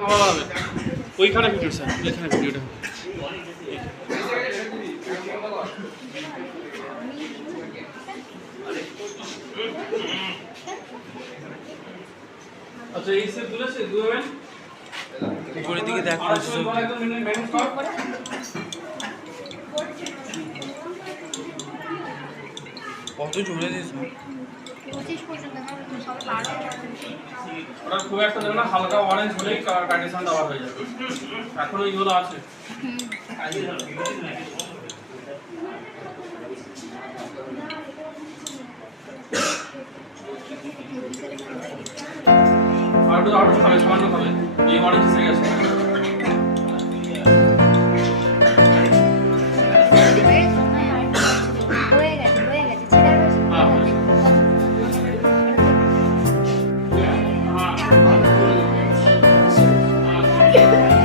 হবে ওইখানে video sir ওইখানে ভিডিওটা। আচ্ছা এই সে তুলেছে দুবেন উপরের দিকে দেখ কত জোরে দিস ওটা খুব একটা দেবে না, হালকা অরেঞ্জ হলেই কন্ডিশনটা আবার হয়ে যাবে। এখনও এইগুলো আছে। আর একটু আর একটু খাবে, সামান্য খাবে। এই অরেঞ্জ এসে গেছে। like.